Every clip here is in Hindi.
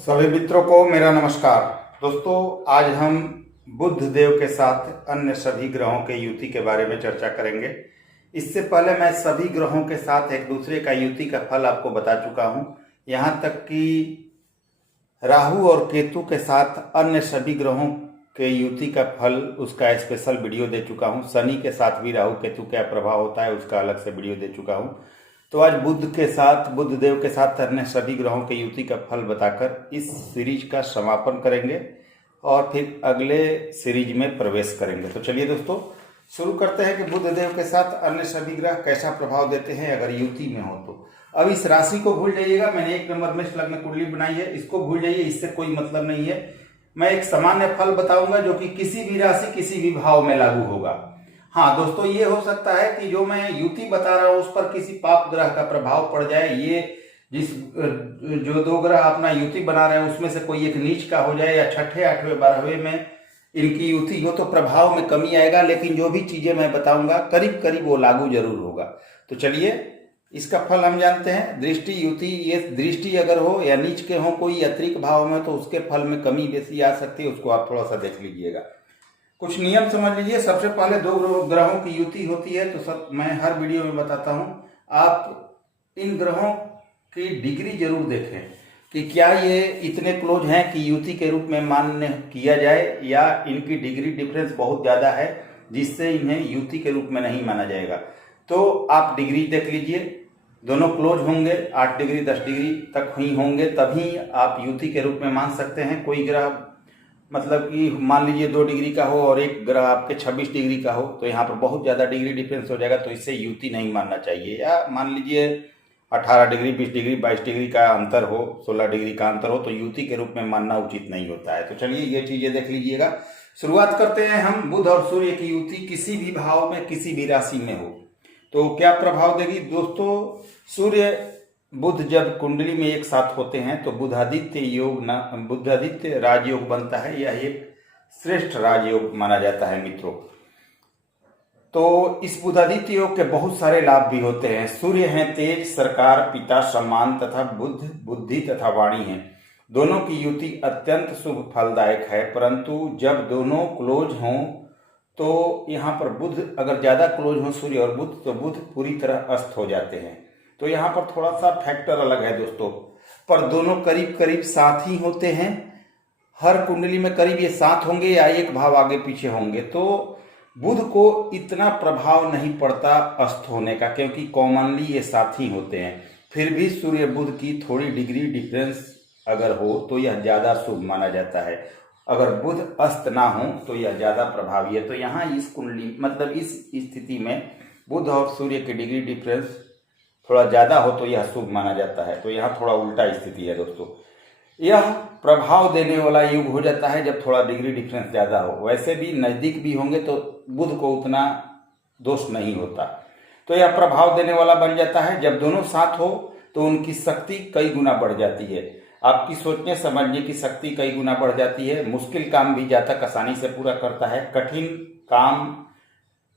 सभी मित्रों को मेरा नमस्कार। दोस्तों, आज हम बुध देव के साथ अन्य सभी ग्रहों के युति के बारे में चर्चा करेंगे। इससे पहले मैं सभी ग्रहों के साथ एक दूसरे का युति का फल आपको बता चुका हूं। यहां तक कि राहु और केतु के साथ अन्य सभी ग्रहों के युति का फल, उसका स्पेशल वीडियो दे चुका हूं। शनि के साथ भी राहु केतु क्या प्रभाव होता है उसका अलग से वीडियो दे चुका हूं। तो आज बुध देव के साथ अन्य सभी ग्रहों के युति का फल बताकर इस सीरीज का समापन करेंगे और फिर अगले सीरीज में प्रवेश करेंगे। तो चलिए दोस्तों, शुरू करते हैं कि बुध देव के साथ अन्य सभी ग्रह कैसा प्रभाव देते हैं अगर युति में हो तो। अब इस राशि को भूल जाइएगा, मैंने 1 नंबर में लग्न कुंडली बनाई है, इसको भूल जाइए, इससे कोई मतलब नहीं है। मैं एक सामान्य फल बताऊंगा जो कि किसी भी राशि किसी भी भाव में लागू होगा। हाँ दोस्तों, ये हो सकता है कि जो मैं युति बता रहा हूं उस पर किसी पाप ग्रह का प्रभाव पड़ जाए। ये जो 2 ग्रह अपना युति बना रहे हैं उसमें से कोई एक नीच का हो जाए या छठे 8वें 12वें में इनकी युति हो तो प्रभाव में कमी आएगा। लेकिन जो भी चीजें मैं बताऊंगा करीब करीब वो लागू जरूर होगा। तो चलिए, इसका फल हम जानते हैं। दृष्टि युति, ये दृष्टि अगर हो या नीच के हो कोई अतिरिक्त भाव में तो उसके फल में कमी बेसी आ सकती है, उसको आप थोड़ा सा देख लीजिएगा। कुछ नियम समझ लीजिए। सबसे पहले 2 ग्रहों की युति होती है तो मैं हर वीडियो में बताता हूं, आप इन ग्रहों की डिग्री जरूर देखें कि क्या ये इतने क्लोज हैं कि युति के रूप में मान्य किया जाए या इनकी डिग्री डिफरेंस बहुत ज्यादा है जिससे इन्हें युति के रूप में नहीं माना जाएगा। तो आप डिग्री देख लीजिए, दोनों क्लोज होंगे, 8 डिग्री 10 डिग्री तक ही होंगे तभी आप युति के रूप में मान सकते हैं। कोई ग्रह मतलब कि मान लीजिए 2 डिग्री का हो और एक ग्रह आपके 26 डिग्री का हो तो यहाँ पर बहुत ज्यादा डिग्री डिफरेंस हो जाएगा, तो इससे युति नहीं मानना चाहिए। या मान लीजिए 18 डिग्री 20 डिग्री 22 डिग्री का अंतर हो, 16 डिग्री का अंतर हो तो युति के रूप में मानना उचित नहीं होता है। तो चलिए ये चीजें देख लीजिएगा। शुरुआत करते हैं हम। बुध और सूर्य की युति किसी भी भाव में किसी भी राशि में हो तो क्या प्रभाव देगी। दोस्तों, सूर्य बुध जब कुंडली में एक साथ होते हैं तो बुधादित्य राजयोग बनता है। यह एक श्रेष्ठ राजयोग माना जाता है मित्रों। तो इस बुधादित्य योग के बहुत सारे लाभ भी होते हैं। सूर्य हैं तेज, सरकार, पिता, सम्मान तथा बुद्ध बुद्धि तथा वाणी है। दोनों की युति अत्यंत शुभ फलदायक है, परंतु जब दोनों क्लोज हों तो यहाँ पर बुध अगर ज्यादा क्लोज हो सूर्य और बुध तो बुध पूरी तरह अस्त हो जाते हैं। तो यहाँ पर थोड़ा सा फैक्टर अलग है दोस्तों, पर दोनों करीब करीब साथ ही होते हैं। हर कुंडली में करीब ये साथ होंगे या एक भाव आगे पीछे होंगे तो बुध को इतना प्रभाव नहीं पड़ता अस्त होने का, क्योंकि कॉमनली ये साथ ही होते हैं। फिर भी सूर्य बुध की थोड़ी डिग्री डिफरेंस अगर हो तो यह ज्यादा शुभ माना जाता है। अगर बुध अस्त ना हो तो यह ज्यादा प्रभावी है। तो यहाँ इस कुंडली मतलब इस स्थिति में बुध और सूर्य की डिग्री डिफरेंस थोड़ा ज्यादा हो तो यह शुभ माना जाता है। तो यहाँ थोड़ा उल्टा स्थिति है दोस्तों। यह प्रभाव देने वाला युग हो जाता है जब थोड़ा डिग्री डिफरेंस ज्यादा हो। वैसे भी नजदीक भी होंगे तो बुध को उतना दोष नहीं होता, तो यह प्रभाव देने वाला बन जाता है। जब दोनों साथ हो तो उनकी शक्ति कई गुना बढ़ जाती है। आपकी सोचने समझने की शक्ति कई गुना बढ़ जाती है। मुश्किल काम भी जातक आसानी से पूरा करता है। कठिन काम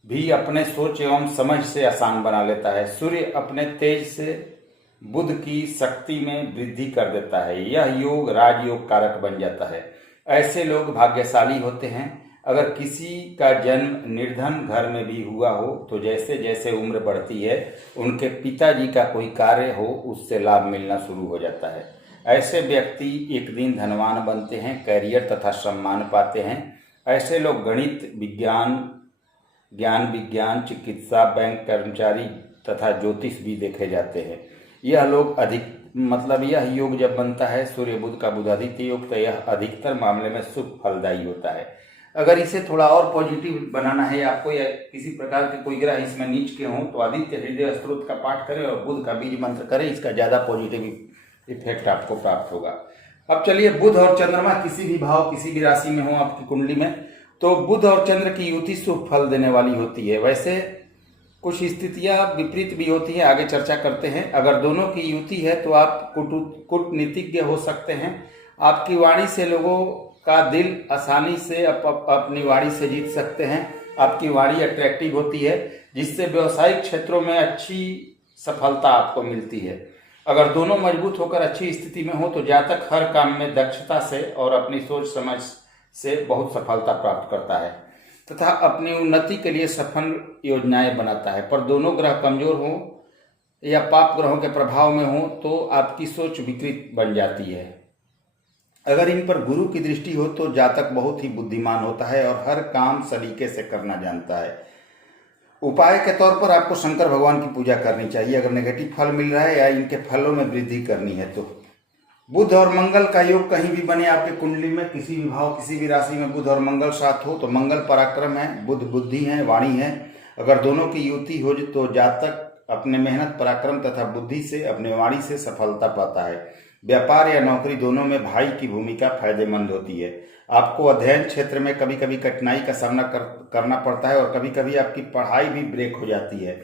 भी अपने सोच एवं समझ से आसान बना लेता है। सूर्य अपने तेज से बुध की शक्ति में वृद्धि कर देता है। यह योग राजयोग कारक बन जाता है। ऐसे लोग भाग्यशाली होते हैं। अगर किसी का जन्म निर्धन घर में भी हुआ हो तो जैसे जैसे उम्र बढ़ती है उनके पिताजी का कोई कार्य हो उससे लाभ मिलना शुरू हो जाता है। ऐसे व्यक्ति एक दिन धनवान बनते हैं, कैरियर तथा सम्मान पाते हैं। ऐसे लोग गणित विज्ञान, ज्ञान विज्ञान, चिकित्सा, बैंक कर्मचारी तथा ज्योतिष भी देखे जाते हैं। यह लोग यह योग जब बनता है सूर्य बुध का बुधादित्य योग तो यह अधिकतर मामले में शुभ फलदायी होता है। अगर इसे थोड़ा और पॉजिटिव बनाना है आपको या किसी प्रकार के कोई ग्रह इसमें नीच के हों तो आदित्य हृदय स्त्रोत का पाठ करें और बुध का बीज मंत्र करें, इसका ज्यादा पॉजिटिव इफेक्ट आपको प्राप्त होगा। अब चलिए, बुध और चंद्रमा किसी भी भाव किसी भी राशि में हो आपकी कुंडली में तो बुध और चंद्र की युति शुभ फल देने वाली होती है। वैसे कुछ स्थितियां विपरीत भी होती है, आगे चर्चा करते हैं। अगर दोनों की युति है तो आप कूटनीतिज्ञ हो सकते हैं। आपकी वाणी से लोगों का दिल आसानी से अपनी वाणी से जीत सकते हैं। आपकी वाणी अट्रैक्टिव होती है जिससे व्यवसायिक क्षेत्रों में अच्छी सफलता आपको मिलती है। अगर दोनों मजबूत होकर अच्छी स्थिति में हो तो जातक हर काम में दक्षता से और अपनी सोच समझ से बहुत सफलता प्राप्त करता है तथा अपनी उन्नति के लिए सफल योजनाएं बनाता है। पर दोनों ग्रह कमजोर हो या पाप ग्रहों के प्रभाव में हो तो आपकी सोच विकृत बन जाती है। अगर इन पर गुरु की दृष्टि हो तो जातक बहुत ही बुद्धिमान होता है और हर काम सलीके से करना जानता है। उपाय के तौर पर आपको शंकर भगवान की पूजा करनी चाहिए अगर नेगेटिव फल मिल रहा है या इनके फलों में वृद्धि करनी है तो। बुध और मंगल का योग कहीं भी बने आपके कुंडली में, किसी भी भाव किसी भी राशि में बुध और मंगल साथ हो तो मंगल पराक्रम है, बुध बुद्धि है, वाणी है। अगर दोनों की युति हो तो जातक अपने मेहनत पराक्रम तथा बुद्धि से अपने वाणी से सफलता पाता है। व्यापार या नौकरी दोनों में भाई की भूमिका फायदेमंद होती है। आपको अध्ययन क्षेत्र में कभी कभी कठिनाई का सामना करना पड़ता है और कभी कभी आपकी पढ़ाई भी ब्रेक हो जाती है।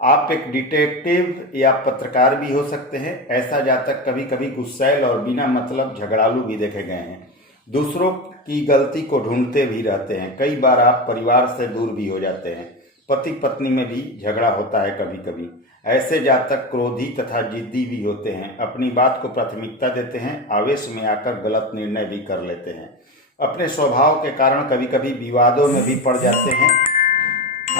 आप एक डिटेक्टिव या पत्रकार भी हो सकते हैं। ऐसा जातक कभी कभी गुस्सैल और बिना मतलब झगड़ालू भी देखे गए हैं। दूसरों की गलती को ढूंढते भी रहते हैं। कई बार आप परिवार से दूर भी हो जाते हैं। पति पत्नी में भी झगड़ा होता है कभी कभी। ऐसे जातक क्रोधी तथा जिद्दी भी होते हैं, अपनी बात को प्राथमिकता देते हैं, आवेश में आकर गलत निर्णय भी कर लेते हैं। अपने स्वभाव के कारण कभी कभी विवादों में भी पड़ जाते हैं।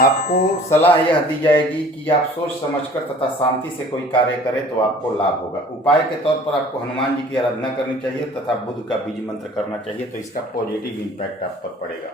आपको सलाह यह दी जाएगी कि आप सोच समझकर तथा शांति से कोई कार्य करें तो आपको लाभ होगा। उपाय के तौर पर आपको हनुमान जी की आराधना करनी चाहिए तथा बुध का बीज मंत्र करना चाहिए तो इसका पॉजिटिव इम्पैक्ट आप पर पड़ेगा।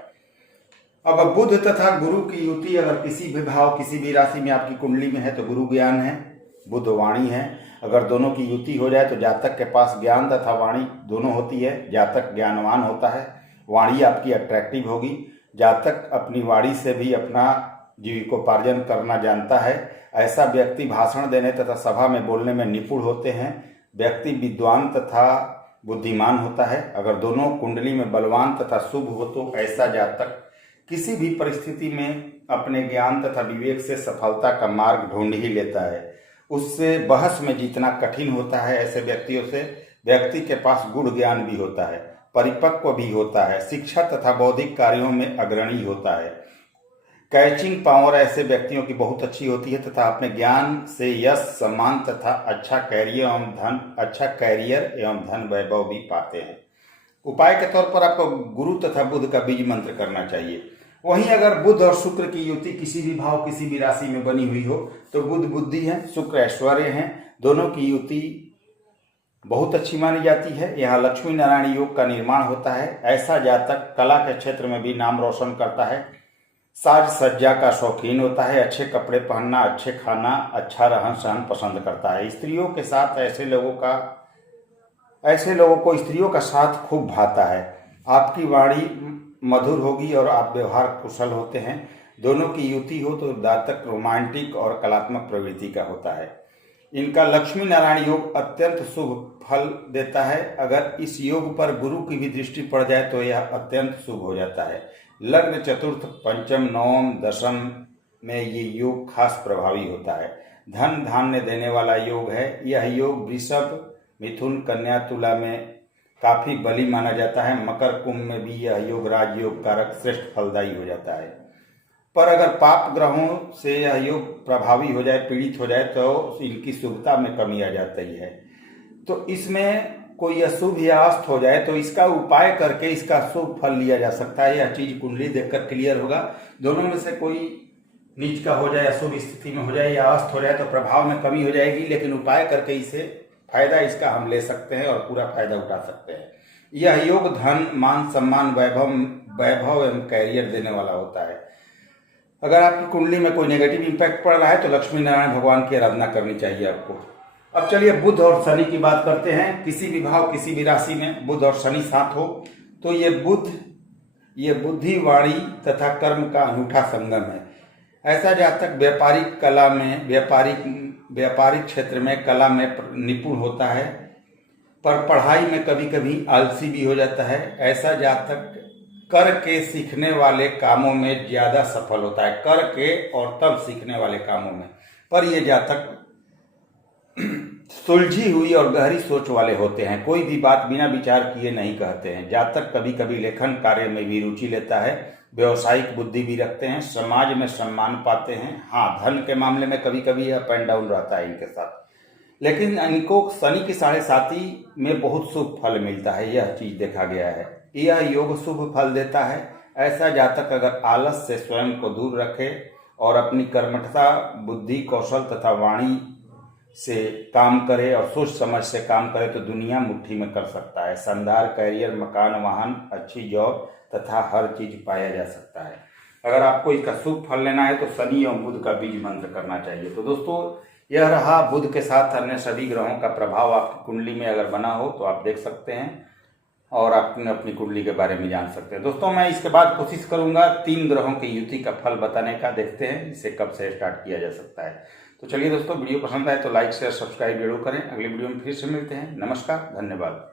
अब बुध तथा गुरु की युति अगर किसी भी भाव किसी भी राशि में आपकी कुंडली में है तो गुरु ज्ञान है, बुध वाणी है। अगर दोनों की युति हो जाए तो जातक के पास ज्ञान तथा वाणी दोनों होती है। जातक ज्ञानवान होता है, वाणी आपकी अट्रैक्टिव होगी। जातक अपनी वाणी से भी अपना जीविकोपार्जन करना जानता है। ऐसा व्यक्ति भाषण देने तथा सभा में बोलने में निपुण होते हैं। व्यक्ति विद्वान तथा बुद्धिमान होता है। अगर दोनों कुंडली में बलवान तथा शुभ हो तो ऐसा जातक किसी भी परिस्थिति में अपने ज्ञान तथा विवेक से सफलता का मार्ग ढूंढ ही लेता है। उससे बहस में जीतना कठिन होता है। ऐसे व्यक्तियों से व्यक्ति के पास गुण ज्ञान भी होता है, परिपक्व भी होता है, शिक्षा तथा बौद्धिक कार्यों में अग्रणी होता है। कैचिंग पावर ऐसे व्यक्तियों की बहुत अच्छी होती है तथा अपने ज्ञान से यश सम्मान तथा अच्छा कैरियर एवं धन वैभव भी पाते हैं। उपाय के तौर पर आपको गुरु तथा बुध का बीज मंत्र करना चाहिए। वहीं अगर बुध और शुक्र की युति किसी भी भाव किसी भी राशि में बनी हुई हो तो बुध बुद्धि है, शुक्र ऐश्वर्य है। दोनों की युति बहुत अच्छी मानी जाती है। यहाँ लक्ष्मी नारायण योग का निर्माण होता है। ऐसा जातक कला के क्षेत्र में भी नाम रोशन करता है, साज सज्जा का शौकीन होता है, अच्छे कपड़े पहनना, अच्छे खाना, अच्छा रहन सहन पसंद करता है। स्त्रियों के साथ ऐसे लोगों को स्त्रियों का साथ खूब भाता है। आपकी वाणी मधुर होगी और आप व्यवहार कुशल होते हैं। दोनों की युति हो तो जातक रोमांटिक और कलात्मक प्रवृत्ति का होता है। इनका लक्ष्मी नारायण योग अत्यंत शुभ फल देता है। अगर इस योग पर गुरु की भी दृष्टि पड़ जाए तो यह अत्यंत शुभ हो जाता है। लग्न, चतुर्थ, पंचम, नवम, दशम में ये योग खास प्रभावी होता है। धन धान्य देने वाला योग है। यह योग वृषभ, मिथुन, कन्या, तुला में काफी बली माना जाता है। मकर, कुंभ में भी यह योग राजयोग कारक श्रेष्ठ फलदायी हो जाता है। पर अगर पाप ग्रहों से यह योग प्रभावी हो जाए, पीड़ित हो जाए तो इनकी शुभता में कमी आ जाती है। तो इसमें कोई अशुभ या अस्त हो जाए तो इसका उपाय करके इसका शुभ फल लिया जा सकता है। यह चीज कुंडली देखकर क्लियर होगा। दोनों में से कोई नीच का हो जाए, अशुभ स्थिति में हो जाए या अस्त हो जाए तो प्रभाव में कमी हो जाएगी, लेकिन उपाय करके इसे फायदा इसका हम ले सकते हैं और पूरा फायदा उठा सकते हैं। यह योग धन, मान, सम्मान, वैभव एवं कैरियर देने वाला होता है। अगर आपकी कुंडली में कोई नेगेटिव इंपैक्ट पड़ रहा है तो लक्ष्मी नारायण भगवान की आराधना करनी चाहिए आपको। अब चलिए बुध और शनि की बात करते हैं। किसी भी भाव किसी भी राशि में बुध और शनि साथ हो तो ये बुद्धि, वाणी तथा कर्म का अनूठा संगम है। ऐसा जातक व्यापारिक क्षेत्र में कला में निपुण होता है, पर पढ़ाई में कभी कभी आलसी भी हो जाता है। ऐसा जातक करके सीखने वाले कामों में ज्यादा सफल होता है, करके और तब सीखने वाले कामों में। पर ये जातक सुलझी हुई और गहरी सोच वाले होते हैं। कोई भी बात बिना विचार किए नहीं कहते हैं। जातक कभी कभी लेखन कार्य में भी रुचि लेता है। व्यवसायिक बुद्धि भी रखते हैं। समाज में सम्मान पाते हैं। हाँ, धन के मामले में कभी कभी अप एंड डाउन रहता है इनके साथ। लेकिन इनको शनि की 7.5 में बहुत शुभ फल मिलता है, यह चीज देखा गया है। यह योग शुभ फल देता है। ऐसा जातक अगर आलस से स्वयं को दूर रखे और अपनी कर्मठता, बुद्धि, कौशल तथा वाणी से काम करे और सोच समझ से काम करे तो दुनिया मुट्ठी में कर सकता है। शानदार कैरियर, मकान, वाहन, अच्छी जॉब तथा हर चीज पाया जा सकता है। अगर आपको इसका शुभ फल लेना है तो शनि और बुध का बीज मंत्र करना चाहिए। तो दोस्तों, यह रहा बुध के साथ अन्य सभी ग्रहों का प्रभाव आपकी कुंडली में अगर बना हो तो आप देख सकते हैं और आप अपनी कुंडली के बारे में जान सकते हैं। दोस्तों, मैं इसके बाद कोशिश करूंगा 3 ग्रहों की युति का फल बताने का। देखते हैं इसे कब से स्टार्ट किया जा सकता है। तो चलिए दोस्तों, वीडियो पसंद आए तो लाइक शेयर सब्सक्राइब जरूर करें। अगली वीडियो में फिर से मिलते हैं। नमस्कार, धन्यवाद।